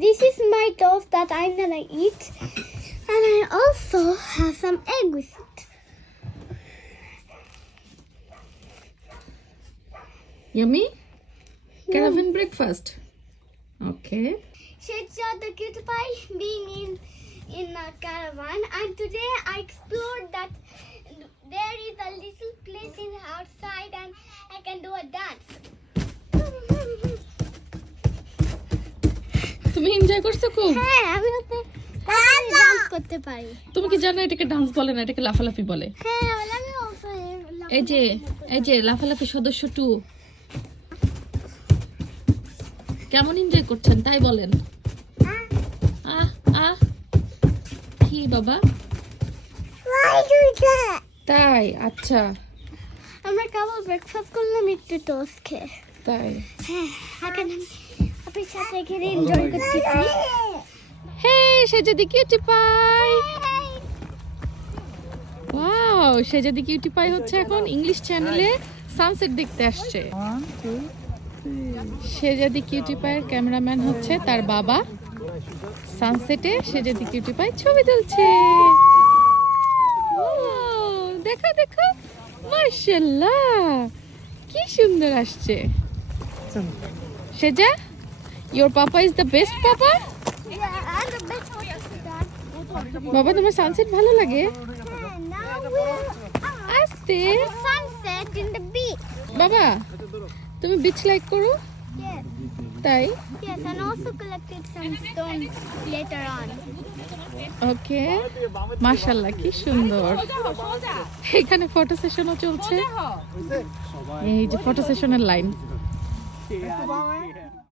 this is my toast that I'm gonna eat, and I also have some egg with it. Yummy? Caravan breakfast. Okay. Shitja the cute pie being in in a caravan, and today I explored that there is a তুমি enjoy করছ খুব? হ্যাঁ আমি ওতে dance করতে পারি। তুমি কি জানো এটাকে ডান্স বলে না? এটাকে লাফালাফি বলে। হ্যাঁ আমি এই যে এই যে লাফালাফি সদস্য টু কেমন এনজয় করছেন? তাই বলেন। আহ আহ। কি বাবা? তাই আচ্ছা। আমরা কেবল ব্রেকফাস্ট করলাম একটু টোস্ট খেয়ে। তাই। হ্যাঁ এখন সাথে এখানে এনজয় করতেছি। হে সে যদি কিউটি পাই ওয়াও সে যদি কিউটি পাই হচ্ছে এখন ইংলিশ চ্যানেলে সানসেট দেখতে আসছে। কিউটি ক্যামেরাম্যান হচ্ছে তার বাবা। সানসেটে সে যদি কিউটি পাই ছবি তুলছে। দেখো দেখো। মার্শাল্লাহ কি সুন্দর আসছে। সেজা? Your papa is the best papa Yeah, and the best is that. বাবা তোমার সানসেট ভালো লাগে আসতে the sunset in the beach. বাবা তুমি বিচ লাইক করো Yes, তাই yes, and also collected some stones later on. Okay মাশাল্লাহ কি সুন্দর এখানে ফটো সেশনও চলছে এই যে ফটো সেশনের লাইন